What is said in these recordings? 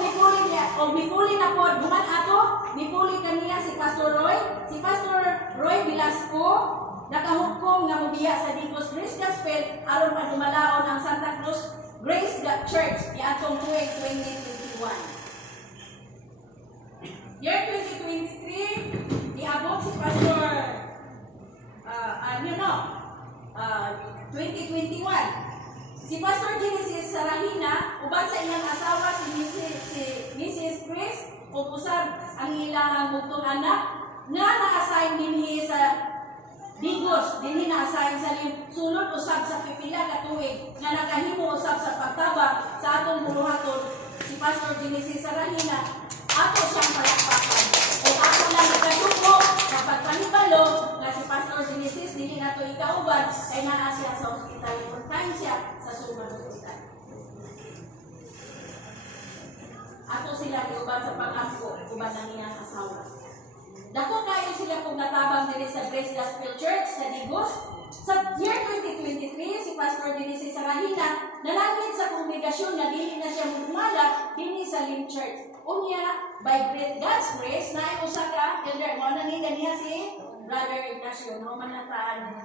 mipuli na po, buman ato, mipuli kaniya si Pastor Roy. Si Pastor Roy Velasco, nakahukom nga mubiya sa Digos Grace Gospel, aron pa dumalaon ang Santa Cruz Grace Church, iatong tuig 2021. Year 2023, iabot si Pastor, 2021. Si Pastor Genesis Sarahina, uban sa iyang asawa si Mrs. Chris, ug usab ang ilang bugtong anak nga na-assign dinhi sa Digos, dinhi na-assign sa sulod usab sa pipila ka tuig nga nakahimo usab sa pagtabang sa atong buhaton. Si Pastor Genesis Sarahina, ato siyang palakpakan. O ako lang nagkasuko sa pagpanibalo nga si Pastor Genesis dinhi nato ikauban kay naa siya sa ospital. Importante siya sa sumang ospital. Ato sila iuban sa pag-ampo, uban ng iyang asawa. Dako kayo sila kung natabang din sa Grace Gospel Church sa Digos. Sa year 2023, si Pastor Genesis Sarahina nalangit sa kongregasyon na dili na siya mumala dinhi sa Lim Church. Unya, by God's grace, na usa ka elder mo nang ganiya si Brother Ignacio, no manataan.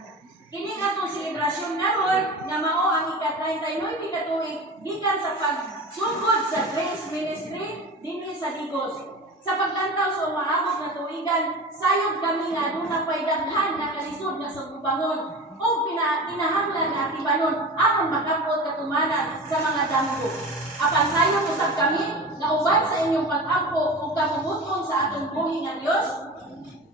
Kini atong selebrasyon naron nga mao ang ika-39 pikatuig gikan sa pagsugod sa Grace Ministry dinhi sa Digos. Sa paglantaw sa umaabot na tuigan, sayod kami nga aduna pay daghan nga kalisod nga sugbangon o kinahanglan nga tibanon aron makapot katumanan sa mga damgo. Apan sayod usab kami nga uban sa inyong pag-ampo ug kamubuton sa atong buhi nga Dios,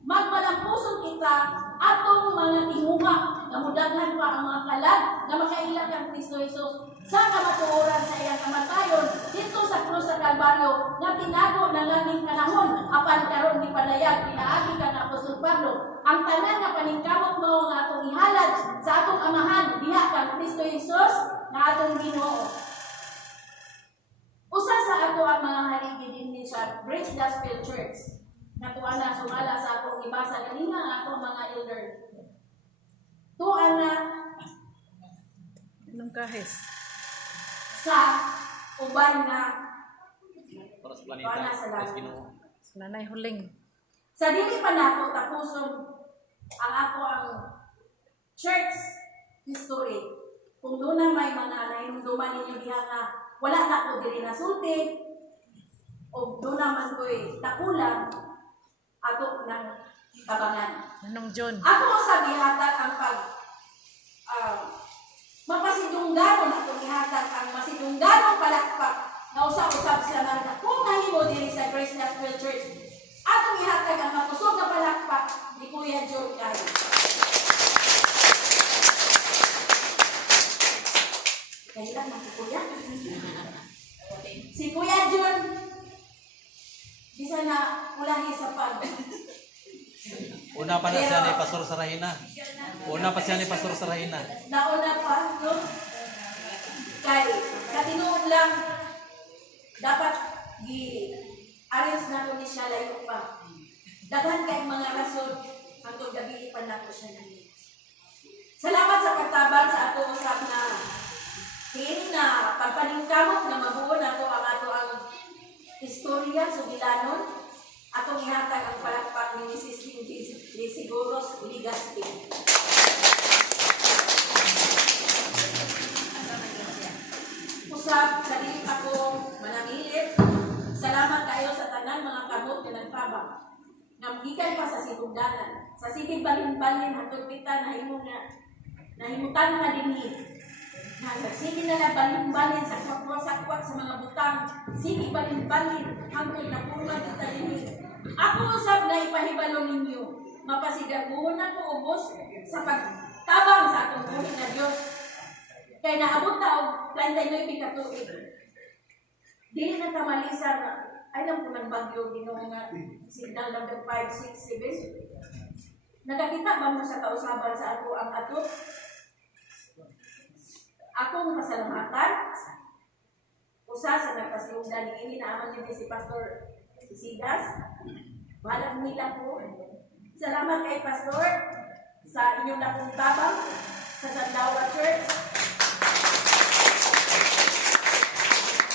magmalampuson kita atong mga tinguha nga mudaghan pa ang mga kalag nga makailang kang Kristo Jesus sa kamatuoran sa iyang kamatayon dito sa krus sa Kalbaryo nga tinago ng langing panahon apan karon di palayag pinaagi ka na Apostol Pablo ang tanan nga paningkamot mao nga atong ihalad sa atong amahan diha kang Kristo Jesus nga atong Ginoo. Usa sa ato ang mga haligi dinhi sa Grace Gospel Church na tuana sumala sa atong ibasa kanina ang atong mga elder. Tuana nung kahis sa uban na para sa tuana planeta. sa langit. nanay huling. Sa dili pa nato tapuson ang ato ang church history. Kung doon na may mga nahinumduman ninyo diha nga wala na ko diri nasulti o doon naman ko'y takulang ato ng tabangan. Nung John. Ako sa gihatag ang mapasidungganon atong gihatag ang masidungganong palakpak na usab-usab sila nga kung nahimo diri sa Grace Gospel Church. Atong ihatag ang makusog na palakpak ni Kuya John Kay. Kailan na si Kuya? Si Kuya John, bisa na ulahi sa pag. Una pa na siya ni Pastor Sarahina. Una pa siya ni Pastor Sarahina. Nauna pa, no? Kay, sa tinuod lang, dapat i-arrange na ko ni siya layo pa. Daghan kay mga rason, hangtod gabi pa na ko siya na. Salamat sa pagtabang sa ato usap na pagpaningkamot na mabuo na to ang ato ang istorya sugilanon. Atong ihatag ang palakpak ni Mrs. Lisigoros Ligaspi. Usap, sa dilit ako manangilit. Salamat kayo sa tanan mga kamot na nagtabang. Nagikan pa sa sinugdanan. Sa sige balin-balin hangtod kita nahimutan na dinhi. Sige na balin-balin sa kapwa-sakwak sa mga butang. Sige balin-balin hangtod na pumad kita dinhi. Ako usab na ipahibalo ninyo, mapasigabuhon na ko ubos sa pagtabang sa atong buhi na Dios. Kay naabot ta og 39 pikatuig. Dili na tamalisan na ay lang po ng bagyo Ginoo nga signal number 5, 6, 7. Nakakita ba mo sa kausaban sa ato ang ato? Akong pasalamatan. Usa sa nagpasilugdan ni naaman din si Pastor Isidas, malang nila po. Salamat kay Pastor sa inyong nakong tabang sa Sandawa Church.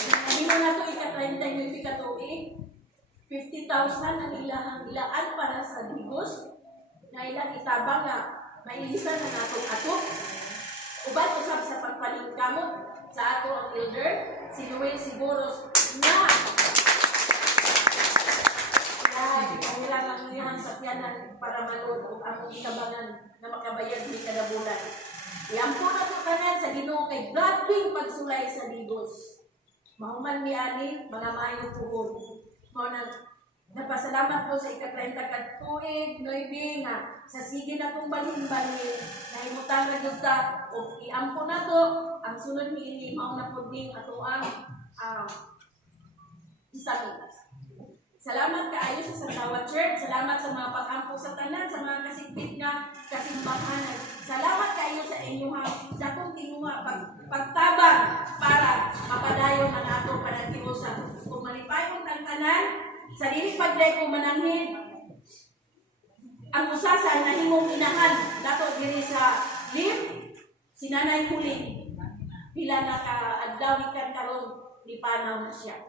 Hindi mo na ito ika-39 tuig 50,000 ang ilaan para sa Digos na ilang itabang nga mailisan na natong ato. Uban usab sa pagpalingkamot sa ato ang elder si Noel Siguros na kailangan niya sa piyanan para malod o among itabangan na makabayad ni kada bulan. Iampo na po kanan sa Ginoo kay grabing pagsulay sa Digos. Mahuman ni ani mga maayo puhon. Mao napasalamat po sa ika-30 ka tuig, 9 nga sa sige na pong balhin-balhin na himutang ra gyud ta og iampo na to ang sunod niini mao na pud ning ato ang isang. Salamat kaayo sa Santawa Church. Salamat sa mga pag-ampo sa tanan, sa mga kasigpit na kasimbahan. Salamat kaayo sa inyong dakong tinunga pagtabang para mapadayon ang ato panatiusan. Kung malipay kong tanan, sa dili pagday ko mananghid, ang usa sa nahimong inahan dato diri sa lim, si Nanay Huling. Pila na ka-adlaw ikan karon ni panaw na siya.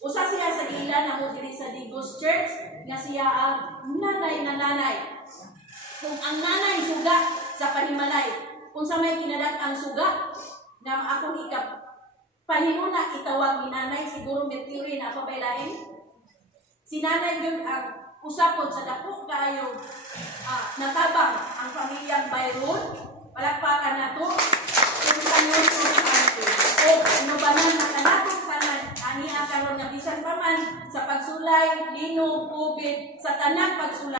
Usa siya sa ilan na mo diri sa Digos Church nga siya ang nanay na nanay. Kung ang nanay suga sa panimalay, kung sa may kinadat ang suga na akong panimuna itawag ni nanay, siguro may theory na ako baylain. Si nanay yun ang usapod sa dako kayo natabang ang pamilyang Byron. Palakpakan na to. Kung tanong ko o inubanan na kanatong tanan ani ang karon nga bisan pa man sa pagsulay, linog, COVID, sa tanang pagsulay.